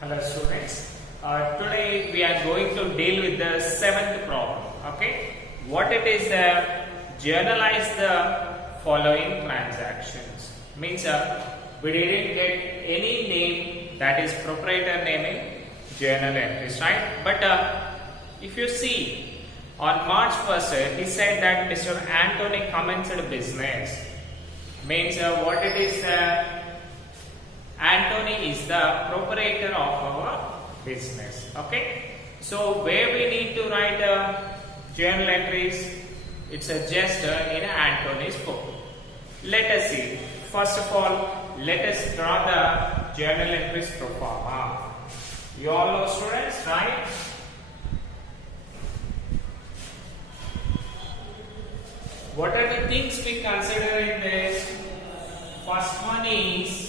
Hello students. Today we are going to deal with the seventh problem. Okay. What it is? Journalize the following transactions. Means we didn't get any name that is proprietor name in journal entries, right? But if you see on March 1st, he said that Mr. Anthony commenced business. Means what it is? Anthony is the proprietor of our business. Okay. So where we need to write journal entries, it's just in Anthony's book. Let us see. First of all, let us draw the journal entries pro forma. You all know students, right? What are the things we consider in this? First one is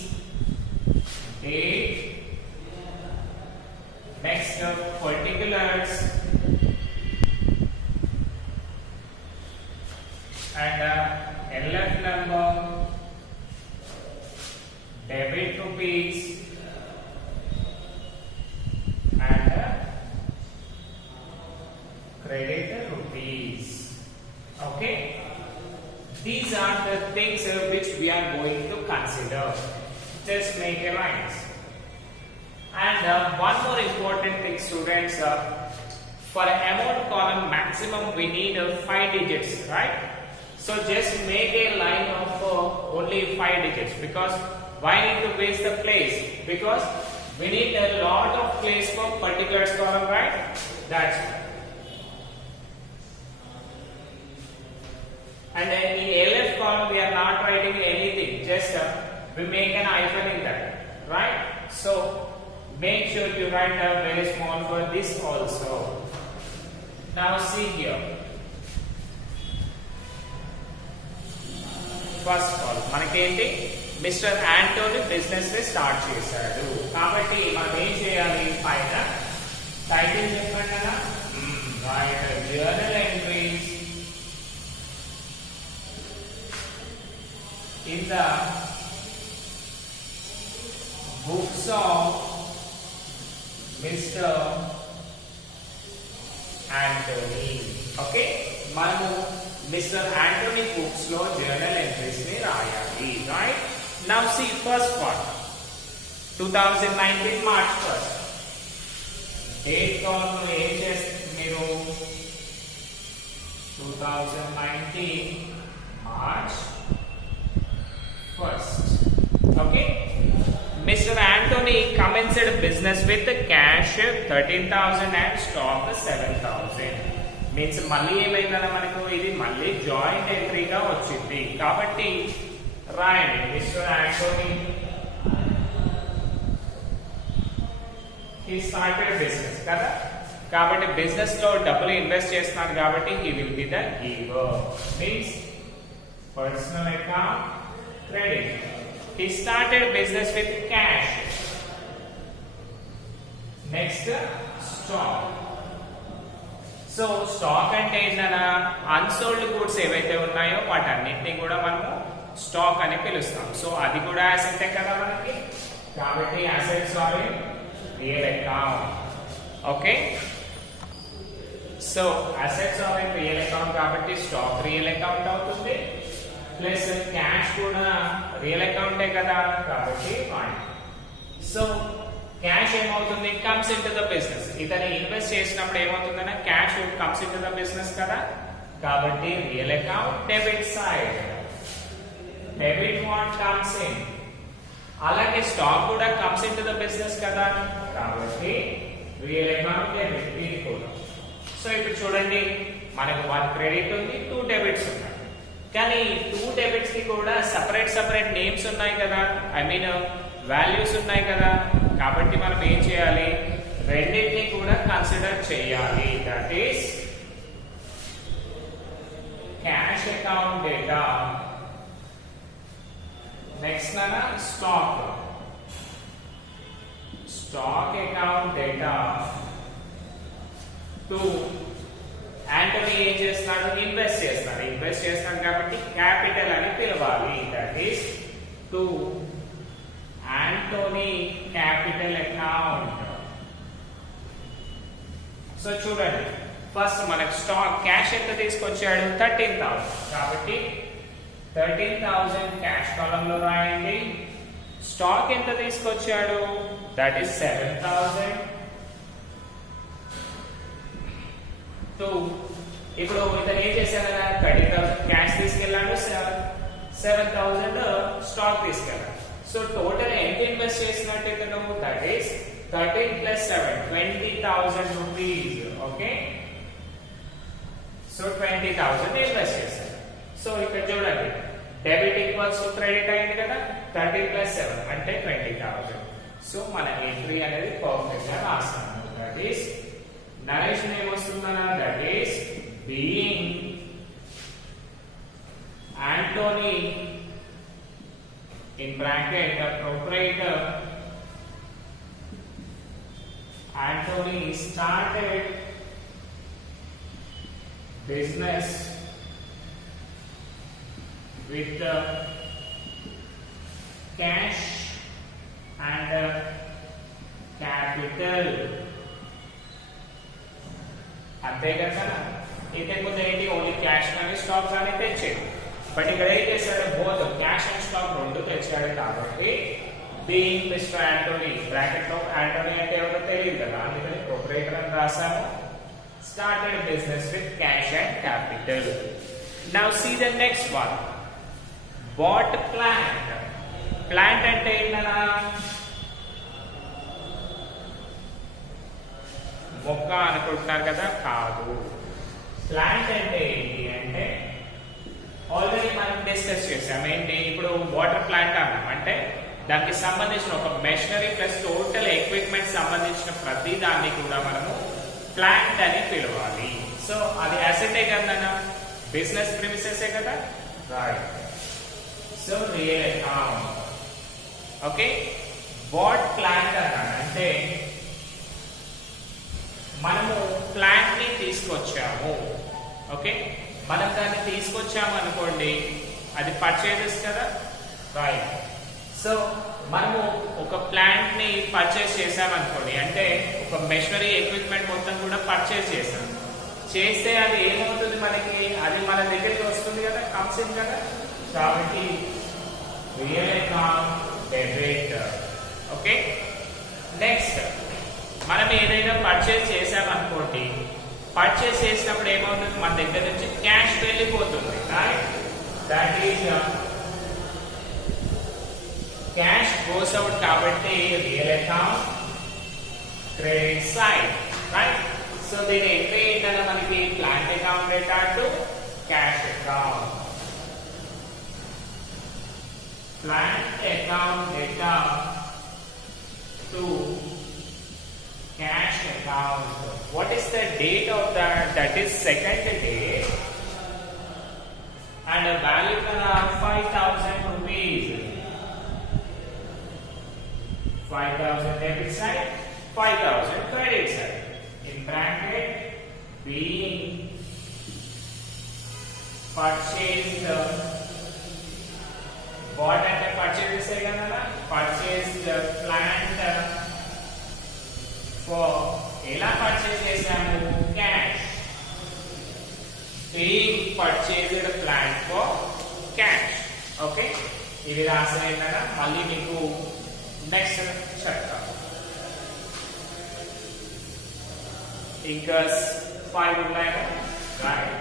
date, next particulars, and LF number, debit rupees, and credit rupees. Okay, these are the things which we are going to consider. Just make a lines. And one more important thing, students, for amount column maximum we need 5 digits, right? So just make a line of only 5 digits, because why need to waste the place? Because we need a lot of place for particulars column, right? That's it. And in LF column we are not writing anything, just we make an hyphen in that, right? So make sure you write a very small for this also. Now see here. First of all, మనకేంటి mister Antony business ని స్టార్ట్ చేశాడు కాబట్టి మనం ఏం చేయాలి? పైన టైటిల్ చెప్పండి కదా, right journal entries in the books of Mr. Anthony. Okay, మనము Mr. Anthony books లో journal entries ని రాయాలి, right? Now see first part, 2019 March 1st. Date column లో ఏం చేస్తారు మీరు? 2019 March 1st. Okay, Mr. Anthony commenced business with cash 13,000 and stock 7,000. Means మళ్ళీ ఏమైందన్న మనకు ఇది మళ్ళీ జాయింట్ ఎంట్రీగా వచ్చింది కాబట్టి రాయండి mister Antony he started business కదా, కాబట్టి బిజినెస్ లో డబ్బులు ఇన్వెస్ట్ చేస్తున్నాడు కాబట్టి he will be the giver. Means personal account credit. He started business with cash. Next, stock. So stock అంటే ఏంటన్నా అన్సోల్డ్ గూడ్స్ ఏవైతే ఉన్నాయో వాటన్నిటిని కూడా మనము స్టాక్ అని పిలుస్తాం. సో అది కూడా అసెట్ కదా మనకి, కాబట్టి assets are in real account. Okay, so assets are in real account కాబట్టి స్టాక్ రియల్ అకౌంట్ అవుతుంది, ప్లస్ క్యాష్ కూడా రియల్ అకౌంటే కదా కాబట్టి ఫైన్. సో క్యాష్ ఏమవుతుంది? Comes in to the business. ఇతను ఇన్వెస్ట్ చేసినప్పుడు ఏమవుతుందన్నా cash comes in to the business కదా, కాబట్టి real account debit side, debit what comes in. అలాగే స్టాక్ కూడా comes in to the business కదా, కాబట్టి రియల్ అకౌంట్ డెబిట్ ఇది కూడా. సో ఇప్పుడు చూడండి మనకు 1 క్రెడిట్ ఉంది, 2 డెబిట్స్ ఉన్నాయి, కానీ 2 డెబిట్స్ కి కూడా సపరేట్ నేమ్స్ ఉన్నాయి కదా, ఐ మీన్ వాల్యూస్ ఉన్నాయి కదా, కాబట్టి మనం ఏం చేయాలి? రెండింటిని కూడా కన్సిడర్ చేయాలి. That is cash account data, next నా స్టాక్ అకౌంట్ డేటా. 2 ఆంటోనీ ఏం చేస్తున్నాడు? ఇన్వెస్ట్ చేస్తున్నాడు కాబట్టి క్యాపిటల్ అని పిలవాలి. That is 2 Anthony capital account. So చూడండి, ఫస్ట్ మనకు స్టాక్ క్యాష్ ఎంత తీసుకొచ్చాడు 13,000. కాబట్టి 13,000 క్యాష్ కాలం లో రాయండి. స్టాక్ ఎంత తీసుకొచ్చాడు, దట్ ఈస్ 7,000. ఇప్పుడు ఇతను ఏం చేశాడు కదా, 30,000 క్యాష్ తీసుకెళ్ళాడు, 7,000 స్టాక్ తీసుకెళ్ళాడు. సో టోటల్ ఎంత ఇన్వెస్ట్ చేసినట్టు ఇతను, దట్ ఈస్ 13 plus 7, 20,000 rupees. ఓకే, సో 20,000 ఇన్వెస్ట్ చేశాడు. సో ఇక్కడ చూడండి, డెబిట్ ఈక్వల్స్ టు క్రెడిట్ అయింది కదా, 13 plus 7 అంటే 20,000. సో మన ఎంట్రీ అనేది పర్ఫెక్ట్ గా రాస్తాము. దట్ ఈస్ నరేషన్ ఏమొస్తుందన్నా, that is being Antony in bracket the proprietor Anthony started business with the cash and capital. అంతే కదా, ఇంతకుముందు ఏంటి, ఓన్లీ క్యాష్ కానీ స్టాక్ కానీ తెచ్చేది. బట్ ఇక్కడ ఏం చేశాడు, బోత్ క్యాష్ అండ్ స్టాక్ రెండు తెచ్చాడు. కాబట్టి బీయింగ్ మిస్టర్ యాంటోనీ, బ్రాకెట్ లో యాంటోనీ అంటే ఎవరో తెలియదు కదా, అందుకని ప్రొపరేటర్ అని రాసాము. Started business with cash and capital. Now see the next one, bought plant. Plant అంటే ఏంటన్నా, మొక్క అనుకుంటున్నారు కదా, కాదు. ప్లాంట్ అంటే ఏంటి అంటే, ఆల్రెడీ మనం డిస్కస్ చేసాం. ఏంటి, ఇప్పుడు వాటర్ ప్లాంట్ అన్నాం అంటే దానికి సంబంధించిన ఒక మెషినరీ ప్లస్ టోటల్ ఎక్విప్మెంట్ సంబంధించిన ప్రతి దాన్ని కూడా మనము ప్లాంట్ అని పిలవాలి. సో అది అసెటే కదా, బిజినెస్ ప్రిమిసెస్ కదా, right. So real account. Okay, what plant అన్నాను అంటే మనము ప్లాంట్ ని తీసుకొచ్చాము. ఓకే, మనం దాన్ని తీసుకొచ్చాము అనుకోండి, అది పర్చేజెస్ కదా, రైట్. సో మనము ఒక ప్లాంట్ ని పర్చేస్ చేసాం అనుకోండి, అంటే ఒక మెషినరీ ఎక్విప్మెంట్ మొత్తం కూడా పర్చేస్ చేసాం. చేస్తే అది ఏమవుతుంది మనకి, అది మన దగ్గరికి వస్తుంది కదా, కమ్స్ ఇన్ కదా. కాబట్టి real account debit. Okay, next మనం ఏదైనా పర్చేస్ చేసాం అనుకోండి, పర్చేస్ చేసినప్పుడు ఏమవుతుంది, మన దగ్గర నుంచి క్యాష్ వెళ్ళిపోతుంది, right. That is cash goes out. కాబట్టి real account credit side, right. So దీని ఎంట్రీ ఏంటంటే మనకి plant account data to cash account. Plant account data to cash account. What is the date of that? That is second day, and a value of 5,000 rupees. 5,000 debit side, 5,000 credit side. In bracket, being purchased, bought and purchased is purchased plant. ఎలా పర్చేజ్ చేశాము, cash. Being purchased plant for cash. Okay, ఇది రాసేయండి. మళ్ళీ మీకు నెక్స్ట్ చెప్తాం. ఇంకా 5 ఉన్నాయి, right.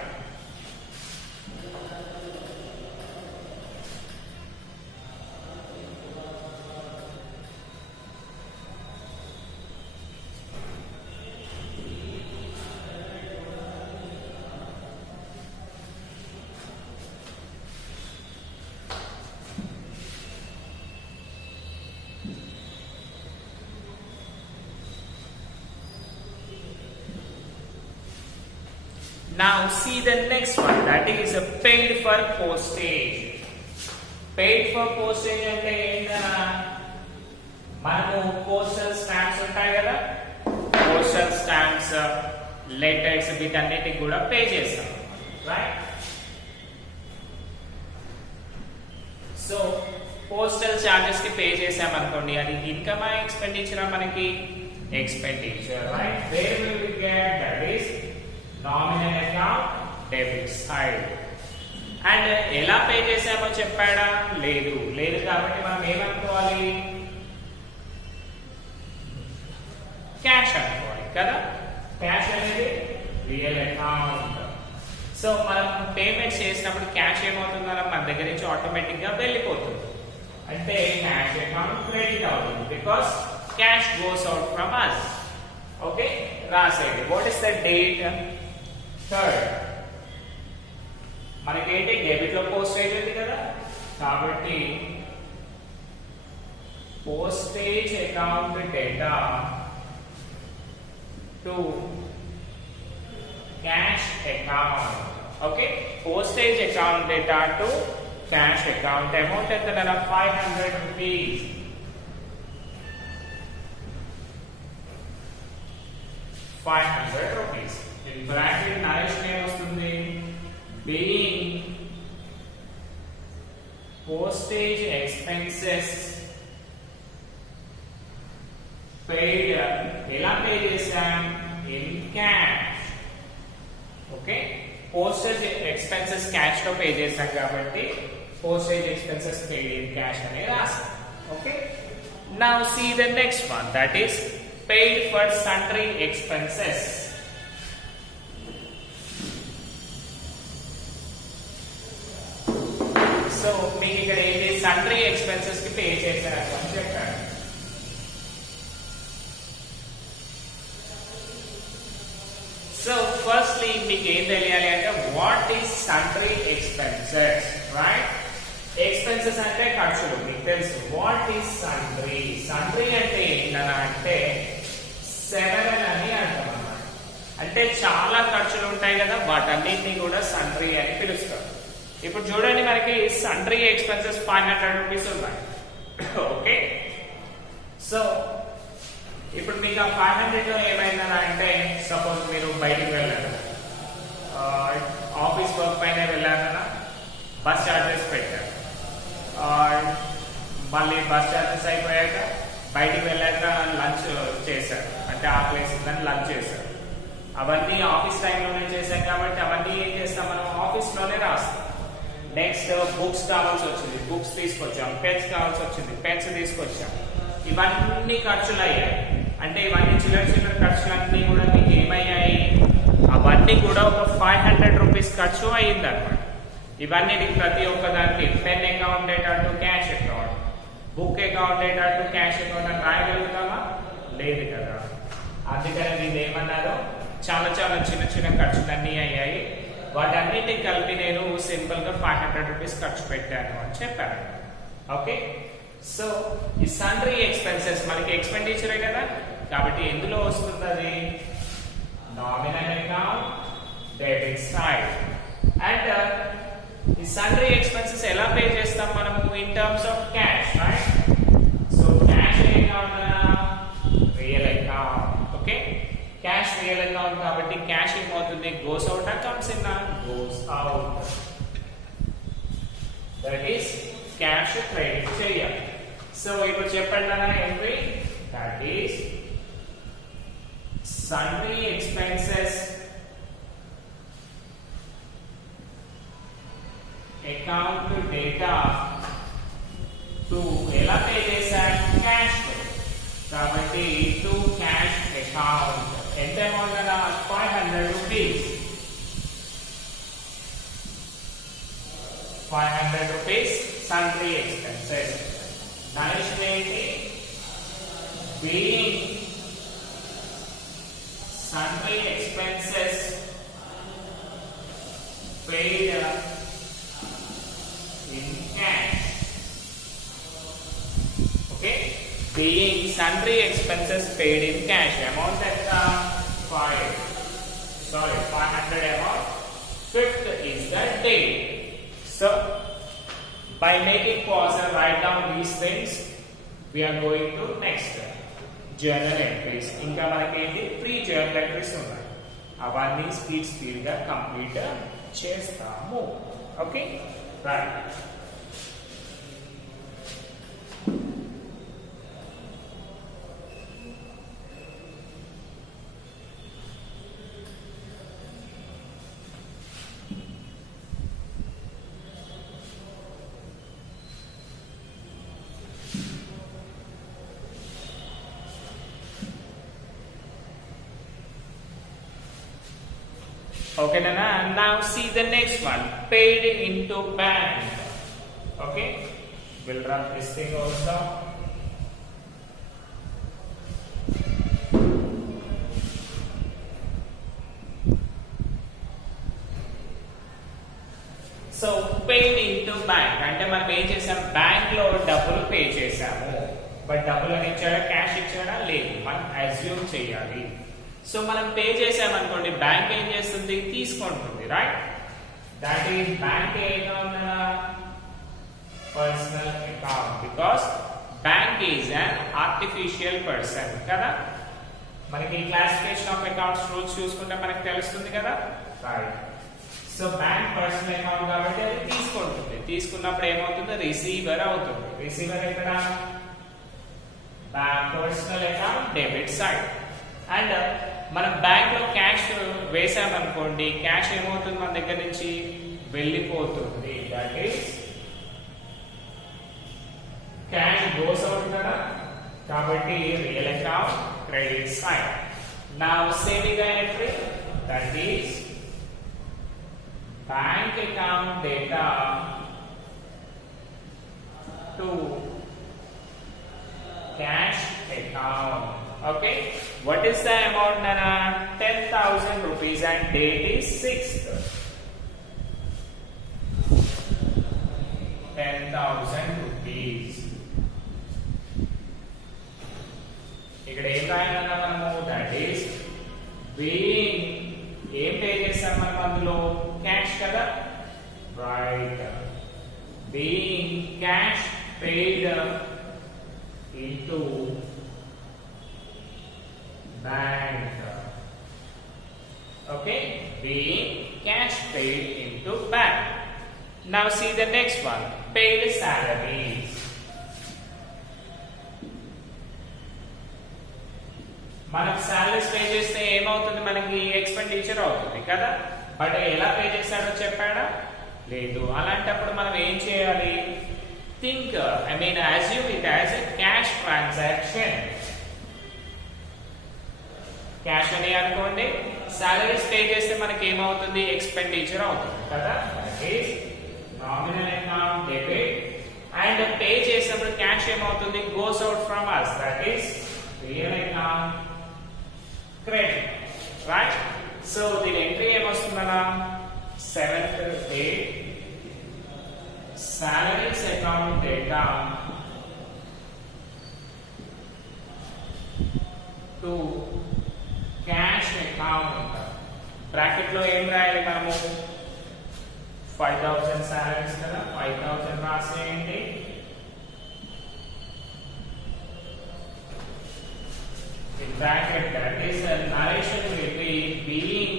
Now see the next one, that is paid for postage. Paid for postage అంటే ఏంటన్నా, మనము పోస్టల్ స్టాంప్స్ ఉంటాయి కదా, పోస్టల్ స్టాంప్స్, లెటర్స్, వీటన్నిటికి కూడా పే చేస్తాం, రైట్. సో పోస్టల్ చార్జెస్ కి పే చేసాం అనుకోండి, అది ఇన్కమ్ ఎక్స్పెండిచర్ మనకి expenditure, right? Where will we get? That is nominal account debit side. And ఎలా పే చేసామో చెప్పాడా? లేదు కాబట్టి మనం ఏమనుకోవాలి? క్యాష్ అనుకోవాలి కదా. క్యాష్ అనేది రియల్ అకౌంట్. సో మనం పేమెంట్ చేసినప్పుడు క్యాష్ ఏమవుతుందో మన దగ్గర నుంచి ఆటోమేటిక్ గా వెళ్ళిపోతుంది, అంటే క్యాష్ అకౌంట్ క్రెడిట్ అవుతుంది, because cash goes out from us. Okay, రాసేది. What is the date? 3rd. మనకేంటి డెబిట్ లో పోస్టేజ్ ఉంది కదా, కాబట్టి postage account data to cash account. Okay, postage account data to cash account. Amount ఎంత? 500 రూపీస్. 500 rupees. In bracket Naresh name వస్తుంది. Being postage expenses paid, ఎలా పే చేసాం? In cash. Okay, postage expenses cash లో పే చేసాం కాబట్టి postage expenses paid in cash అనే రాసాం. Okay, now see the next one, that is paid for sundry expenses. So మీకు ఇక్కడ ఏంటి? sundry expenses కి పే చేశారు అని చెప్పారు. సో ఫస్ట్లీ మీకు ఏం తెలియాలి అంటే what is sundry expenses, right? Expenses అంటే ఖర్చులు, మీకు తెలుసు. What is sundry? సండ్రీ అంటే ఏంటన్నా అంటే సెవెరల్ అని అర్థం అన్నమాట. అంటే చాలా ఖర్చులు ఉంటాయి కదా, వాటన్నిటిని కూడా సండ్రీ అని పిలుస్తారు. ఇప్పుడు చూడండి, మనకి సండ్రీ ఎక్స్పెన్సెస్ 500 రూపీస్ ఉన్నాయి. ఓకే, సో ఇప్పుడు మీకు ఆ 500 లో ఏమైందన్నా అంటే, సపోజ్ మీరు బయటికి వెళ్ళారు, ఆఫీస్ వర్క్ పైన వెళ్ళారన్నా బస్ చార్జెస్ పెట్టారు, మళ్ళీ బస్ చార్జెస్ అయిపోయాక బయటికి వెళ్ళాక లంచ్ చేశారు, అంటే ఆ ప్లేస్ ఉందని లంచ్ చేశారు. అవన్నీ ఆఫీస్ టైంలోనే చేశాం కాబట్టి అవన్నీ ఏం చేస్తాం, మనం ఆఫీస్ లోనే రాస్తాం. నెక్స్ట్ బుక్స్ కావాల్సి వచ్చింది, బుక్స్ తీసుకొచ్చాం. పెన్స్ కావాల్సి వచ్చింది, పెన్స్ తీసుకొచ్చాం. ఇవన్నీ ఖర్చులు అయ్యాయి. అంటే ఇవన్నీ చిల్లర ఖర్చులన్నీ కూడా మీకు ఏమయ్యాయి? అవన్నీ కూడా ఒక 500 రూపీస్ ఖర్చు అయ్యింది అనమాట. ఇవన్నిటికి ప్రతి ఒక్కదానికి pen account data to cash account, book account data to cash account అని రాయగలుగుతామా? లేదు కదా. అందుకని దీన్ని ఏమన్నారు? చాలా చిన్న ఖర్చులన్నీ అయ్యాయి, వాటన్నిటిని కలిపి నేను సింపుల్ గా 500 రూపీస్ ఖర్చు పెట్టాను అని చెప్పాను. ఓకే, సో ఈ సండ్రీ ఎక్స్పెన్సెస్ మనకి ఎక్స్పెండిచరే కదా, కాబట్టి ఎందులో వస్తుంది? అది nominal account debit side. And ఈ సండ్రీ ఎక్స్పెన్సెస్ ఎలా పే చేస్తాం మనము? In terms of cash, right? So cash account real account. Okay, cash real account కాబట్టి క్యాష్ ఏమవుతుంది? Goes out comes in? Goes out. That is cash credit చేయాలి. సో ఇప్పుడు చెప్పండి అన్న entry, that is sundry expenses account data to ఎలా పే చేశాం? క్యాష్. కాబట్టి to cash account ఎంత అమౌంట్ అన్న? 500 రూపీస్. 500 రూపీస్ sundry expenses. నెక్స్ట్ ఏంటి? being sundry expenses paid in cash. Okay, being sundry expenses paid in cash. Amount at 500 amount. 5th is the date. So by making pause and write down these things, we are going to next journal entries. ఇంకా మనకి ఏంటి? Pre journal entries ఉన్నాయి, అవన్నీ స్పీడ్ గా కంప్లీట్ చేస్తాము. Okay, right. Okay, Nana. Now see the next one. Paid into bank. Okay, we'll run this thing also. So paid into bank అంటే మనం ఏం చేసాం, బ్యాంక్ లో డబ్బులు పే చేసాము. బట్ డబ్బులు అని ఇచ్చాడా, క్యాష్ ఇచ్చాడా, లేదు, మనం అజ్యూమ్ చేయాలి. సో మనం పే చేసాం అనుకోండి, బ్యాంక్ ఏం చేస్తుంది, తీసుకుంటుంది, right? That is bank account, personal account, because bank is an artificial person కదా. మనకి క్లాసిఫికేషన్ ఆఫ్ అకౌంట్స్ రూల్స్ చూసుకుంటే మనకి తెలుస్తుంది కదా, right? So bank personal account కాబట్టి అది తీసుకుంటుంది. తీసుకున్నప్పుడు ఏమవుతుంది, రిసీవర్ అవుతుంది. రిసీవర్ ఎక్కడ, personal account debit side. And మనం బ్యాంక్ లో క్యాష్ వేసామనుకోండి, క్యాష్ ఏమవుతుంది, మన దగ్గర నుంచి వెళ్ళిపోతుంది. That is cash goes out కదా, కాబట్టి real account credit side. Now saving entry, that is bank account data to cash account. Okay, what is the amount, Nana? 10,000 rupees and date is 6th. 10,000 rupees. ఇక్కడ ఏం రాయాలన్నా మనము, that is being ఏం pay చేస్తాం మనం అందులో, క్యాష్ కదా, right? Being cash paid into bank. Okay, being cash paid into bank. Now see the next one, paid salaries. మనం సాలరీస్ పే చేస్తే ఏమవుతుంది, మనకి ఎక్స్పెండిచర్ అవుతుంది కదా. బట్ ఎలా పే చేశాడో చెప్పాడా, లేదు. అలాంటప్పుడు మనం ఏం చేయాలి, think, I mean assume it as a cash transaction. Cash అని అనుకోండి, సాలరీస్ పే చేస్తే మనకి ఏమవుతుంది, ఎక్స్పెండిచర్ అవుతుంది కదా. That is nominal account debit. And pay చేసినప్పుడు క్యాష్ ఏమవుతుంది, goes out from us, that is real account credit, right? So దీని ఎంట్రీ ఏమొస్తుందన్నా, 7th date salaries account data to cash account. Bracket లో ఏం రాయాలి మనము, 5,000 సాలరీస్ కదా, 5,000 రాసేయండి. In bracket, that is the narration will be being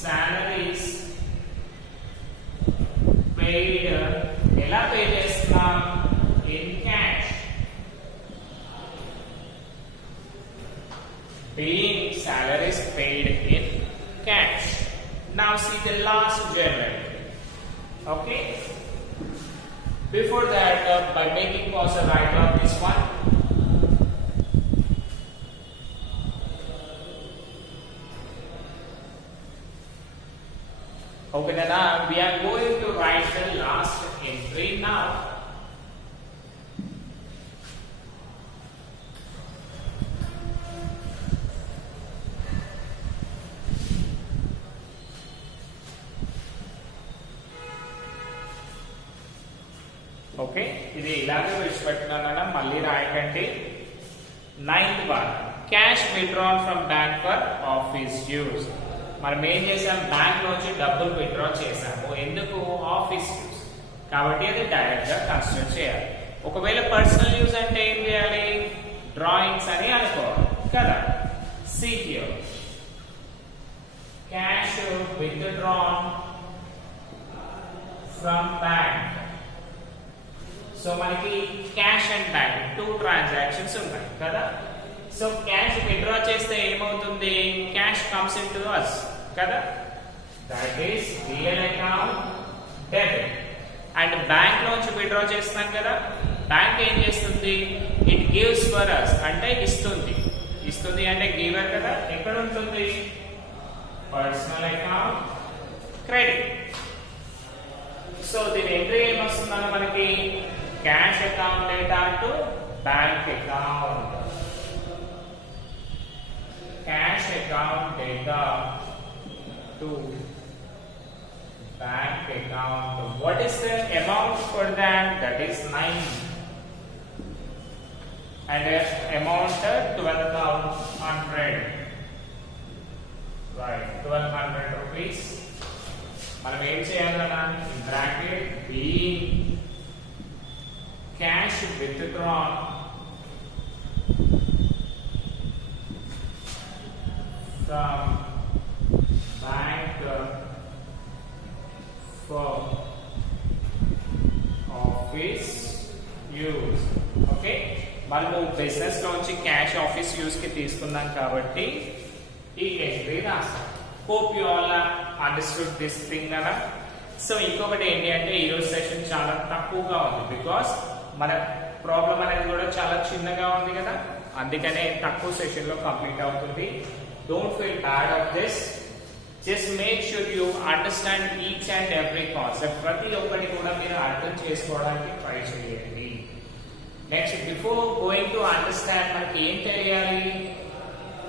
salaries paid. ఎలా పే చేస్తున్నాం, in cash. Being salaries paid in cash. Now see the last journal. Okay. Before that, by making pause, write off this one. Okay, Nana, we are going to write the last entry now. Okay, ఇది ఇలాగే విడిచిపెట్టున్నానన్నా, మళ్ళీ రాయకండి. 9th one, cash withdrawn from bank for office use. మనం ఏం చేసాం, బ్యాంక్ నుంచి డబ్బులు విత్డ్రా చేసాము, ఎందుకు, ఆఫీస్ యూజ్ కాబట్టి అది డైరెక్ట్ గా కన్సిడర్ చేయాలి. ఒకవేళ పర్సనల్ యూజ్ అంటే ఏం చేయాలి, డ్రాయింగ్స్ అని అనుకోవాలి కదా. See here, cash withdrawn from bank. So మనకి క్యాష్ అండ్ బ్యాంక్ 2 ట్రాన్సాక్షన్స్ ఉన్నాయి కదా. సో క్యాష్ విత్డ్రా చేస్తే ఏమవుతుంది, క్యాష్ కమ్స్ ఇంటూ us కదా, that is real account debit. And bank నుంచి విత్డ్రా చేస్తాం కదా, బ్యాంక్ ఏం చేస్తుంది, ఇట్ గివ్స్ ఫర్ us అంటే ఇస్తుంది. ఇస్తుంది అంటే గివర్ కదా, ఎక్కడ ఉంటుంది, పర్సనల్ అకౌంట్ క్రెడిట్. సో దీని ఎంట్రీ ఏమొస్తుందన్న మనకి cash account data to bank account, cash account data to bank account. What is the amount for that? That is 9 and amount 1200, right? 1200 rupees. మనం ఏం చేయాలన్నా bracket being cash withdrawn from bank for office use. Okay, మనము బిజినెస్ లోంచి cash office use కి తీసుకున్నాం కాబట్టి ఈ ఎంట్రీ రాస్తాం. Hope you all understood this thing కదా. సో ఇంకొకటి ఏంటి అంటే ఈరోజు సెషన్ చాలా తక్కువగా ఉంది, బికాస్ మన ప్రాబ్లం అనేది కూడా చాలా చిన్నగా ఉంది కదా, అందుకనే తక్కువ సెషన్ లో కంప్లీట్ అవుతుంది. Don't feel bad of this. Just make sure you understand each and every concept. ప్రతి ఒక్కటి కూడా మీరు అర్థం చేసుకోవడానికి ట్రై చేయండి. Next, before going to understand మనకి ఏం తెలియాలి?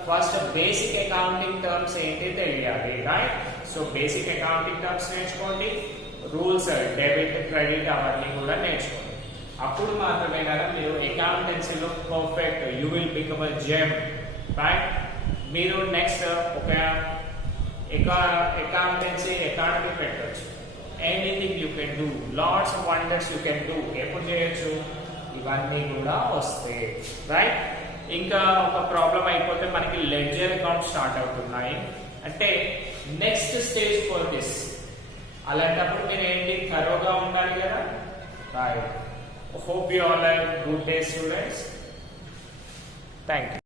ఫస్ట్ బేసిక్ అకౌంటింగ్ టర్మ్స్ ఏంటి తెలియాలి, right? So basic accounting terms నేర్చుకోండి, రూల్స్ డెబిట్ క్రెడిట్ అవన్నీ కూడా నేర్చుకోండి. అప్పుడు మాత్రమే కదా మీరు అకౌంటెన్సీలో perfect, you will become a gem, right? మీరు నెక్స్ట్ ఒక accountancy academy పెట్టొచ్చు. Anything you can do, lots of wonders you can do. ఎప్పుడు చేయొచ్చు? ఇవన్నీ కూడా వస్తాయి, రైట్? ఇంకా ఒక ప్రాబ్లం అయిపోతే మనకి లెడ్జర్ అకౌంట్ స్టార్ట్ అవుతున్నాయి అంటే నెక్స్ట్ స్టేజ్ ఫర్ దిస్. అలాంటప్పుడు మీరు ఏంటి థరోగా ఉండాలి కదా, right? Hope you all are good day students. Thank you.